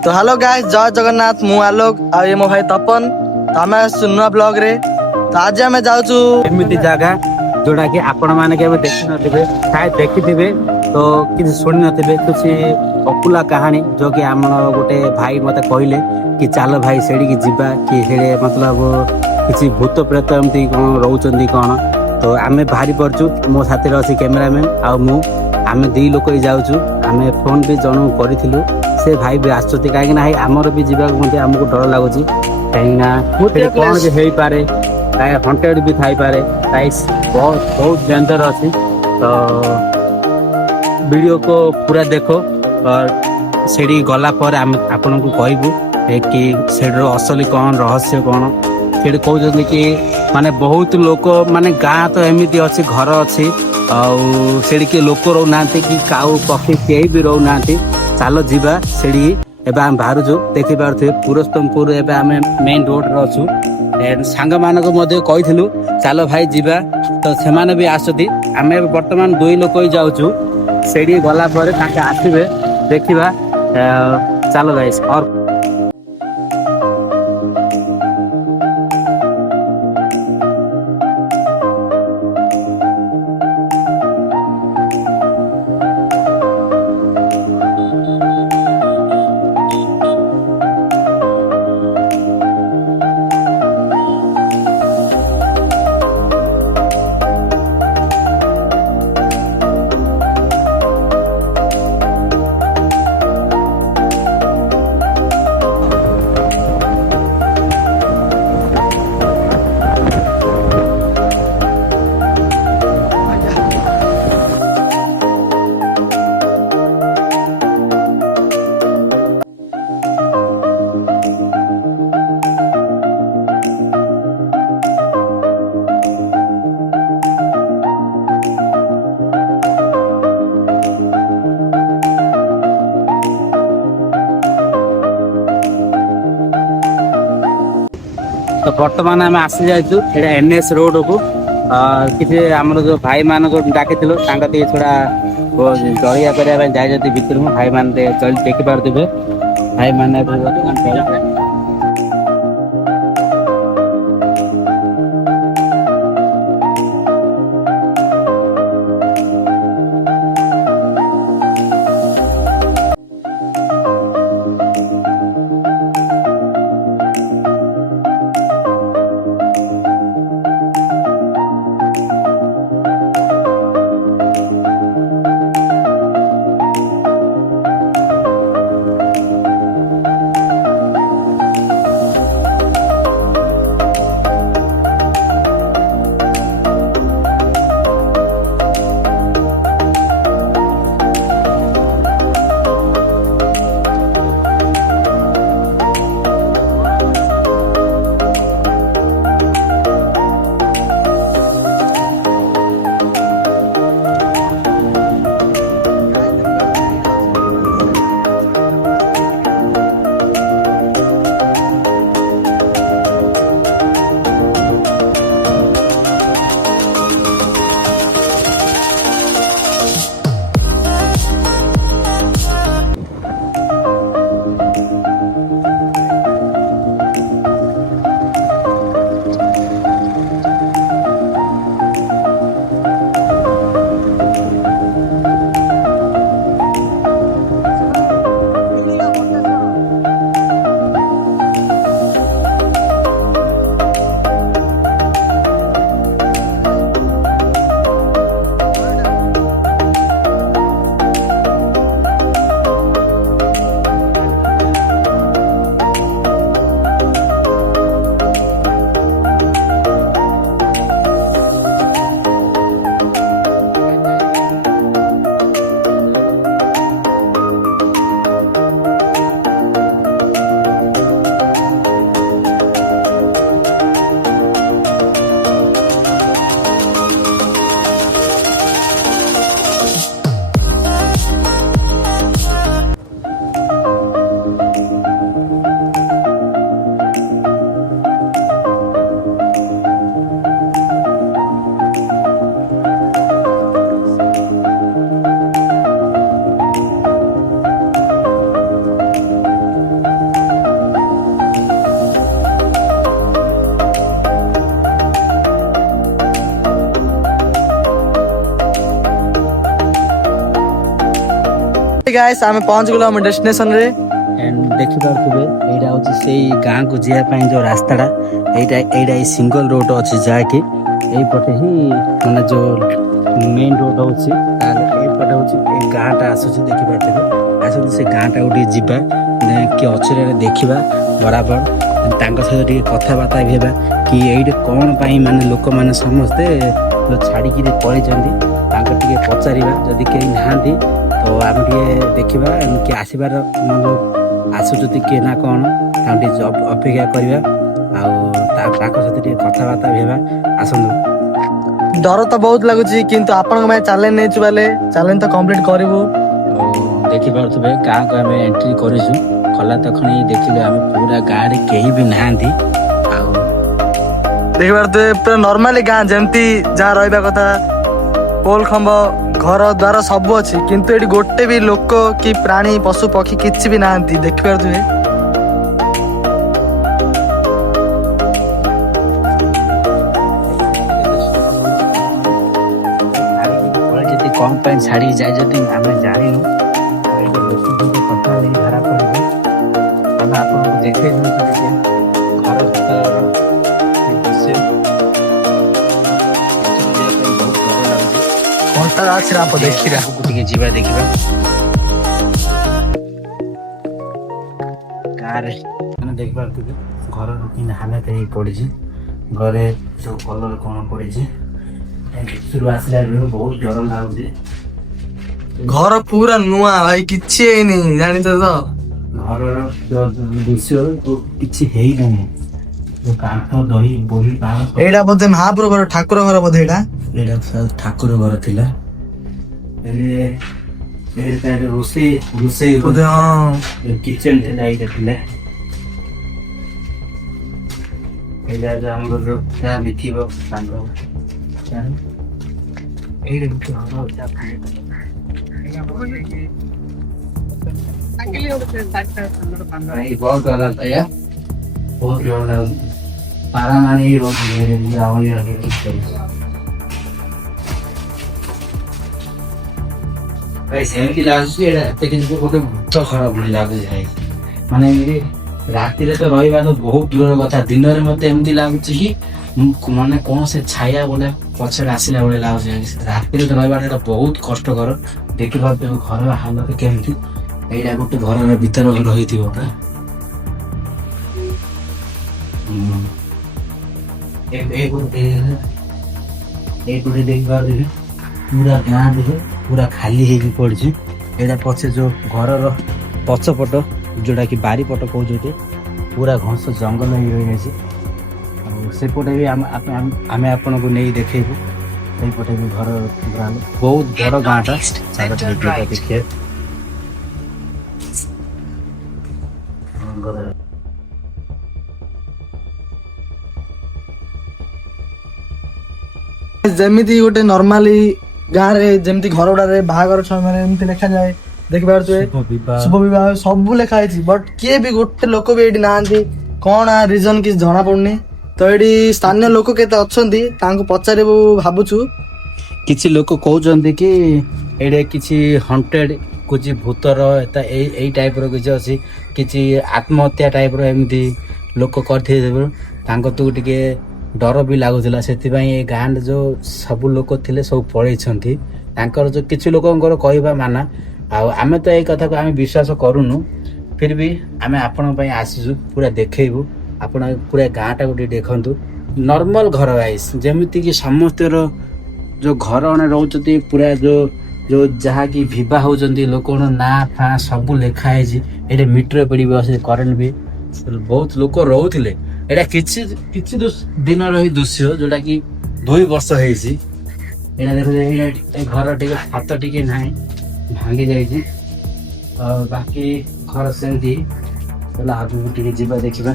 तो hello guys, जय जगन्नाथ। मु आलोक आ ये मो भाई तपन। तो आम नुआ ब्लॉग रे। तो आज आम जाऊँ एमती जगह जोड़ा कि आपण मैंने देखी नथिबे, शायद देखिथिबे तो किसी शुणी नथिबे किसी अकुला कहानी जो कि आम गोटे भाई मते कहले कि चल भाई सेड़ी की जीवा कि हेड़े मतलब किसी भूत प्रेत एमती कौन रोचंदी कौन। तो आमे बाहरी पड़चु, मो साथी अच्छी कैमेरामैन आ मु आमे दी लोक ही जाऊँ। आम फोन भी जन करूँ, से भाई भी आसुच्च कहीं आमर भी जावाक आमको डर लगुच कहीं कौन भी हो पारे, हंटेड भी थाई पारे, बहुत बहुत डेंजर अच्छी। तो वीडियो को पूरा देखो और सेठी गला पर आम आपन को कहबू कि सेठर असली कौन रहस्य कौन। सेठी कहते कि माने बहुत लोक माने गाँ तो एमती अच्छी घर अच्छी आड़ी किए लोक रोना कि काऊ पक्षी कहीं भी रोना। चलो जीवा सेठी एवं आम बाहर देखी पारे पुरस्तमपुर एवं आम मेन रोड रे अच्छु। सांग मानक कही चलो भाई जीवा, तो से भी आसती। आम बर्तमान दुई लोक ही जाऊँ, सेठी गला आसबे देखा। चलो गाइस और तो बर्तमान आम आसी जाइए एनएस रोड को। किसी आम जो भाई मान डाकी थोड़ा जलिया करने जाए भितर भाई मान देखी पारे भाई मान। गाइस आमे पहुंच गेलो हम डेस्टिनेशन रे एंड देखि पारथुबे एटा होची सेई गां को जिया पई जो रास्ताडा एटा ई सिंगल रोड अछि जाके एई पटे ही माने जो मेन रोड होची ताले एई पटे होची ए गांटा आसुची देखि पारथुबे आसुची से गांटा उडी जिबा कि अछरे देखिबा बराबर तांको सहित टिके कथा बाता हेबा कि एइटे कोन पई माने लोक माने समझते छाड़ी कि पळै जंदी तांको टिके पचारिबा जदी केही नाहंती तो आम टे देखा कि आसबार मतलब आसुच्च किए ना कौन जब अपेक्षा करवा सहित कथबार्ता हेबा आसतु डर तो बहुत लगुच किंतु आपण चैलेंज नहीं चुबाले चैलेंज तो कंप्लीट करू देखि पारे गाँ को आम एंट्री करूँ खला तक देखिले आम पूरा गाँव में कहीं भी नहांती देख पारे पूरा नॉर्मली गाँ जमती जहाँ रहा कथा पोल खंब घर द्वार सब अच्छी किंतु ये गोटे भी लोक कि प्राणी पशु पक्षी किसी भी ना देखि पारे कौन पे छाड़ी जाए जदि आम जानु कथा धारा पड़े आम आपको देखे घर देखिए जीवा देखिबा गारे माने देख पारथुबे घर किन हालत हे पड़ी घरे जो कलर कोन पड़ी शुरू आसला बहुत गरम लाଗୁଛି घर पूरा नुआ भाई किछि हे नहीं जानि तो घरर जो दृश्य किछि हेई नहीं जो कांथ दही बोली बास एडा बोधे महापुर घर ठाकुर घर बोधे एडा ठाकुर घर थिला रोसे बोधे हां किचन थिला एटा थिला एडा जो हमर जो क्या मिथिबो सांगो बहुत गलत है बहुत गलत पारा माने रोड सेमती लाग खराब लगे माने राति तो रहा तो बहुत दूर कथा दिन में मत एमती लगुच कि माने कौन से छाया बोले पछे आसला बेले लगुच राति तो रहा बहुत कष्टकर देखि पारे घर हालत केमती एटा गोटे घर भीतर रही देख पारे पूरा गाँ देखे पूरा खाली हो पड़ी एटा पछे जो घर पछपट जोटा कि बारीपट कौचे पूरा घस जंगल ही रही सेपटे भी आम आपन को नहीं देखेबू यहीपटे भी घर बहुत बड़ गाँटा देखिए जमीती गोटे नॉर्मली गाँव रे जमती घर गुड़ा बाहागर समय एमती लिखा जाए देख पारे शुभ विवाह सब लिखाई बट किए भी गोटे लोक भी ये ना कौन रिजन किसी जना पड़नी तो ये स्थानीय लोक केते अच्छी पचारे भावुचु किसी लोक कहते कि ये किसी हंटेड कुछ भूतर यही टाइप किसी अच्छी किसी आत्महत्या टाइप एमती लोक कर तो टे डर भी लगुला से गाँव जो सब लोक थे सब पलैं जो किसी लोकर कहवा माना आम तो यही कथा को आम विश्वास करूनु फिर भी आम आपण आसीचु पूरा देखू आपण पूरा गाँटा गोटे देखु नॉर्मल घर वाइज जमीती कि समस्त जो घर रोचे पूरा जो जो जहाँ कि विवाह होती लोक ना फा सब लिखाई ये मीटर पड़ी करेन्ट भी बहुत लोक रोते एटा किछि दिन रही दृश्य जोटा कि 2 वर्ष होइछि एटा देखो घर टिके हाथ टिके नाही भांगी जाइछि और बाकी घर सेमती आगू टिके जीवा देखिबा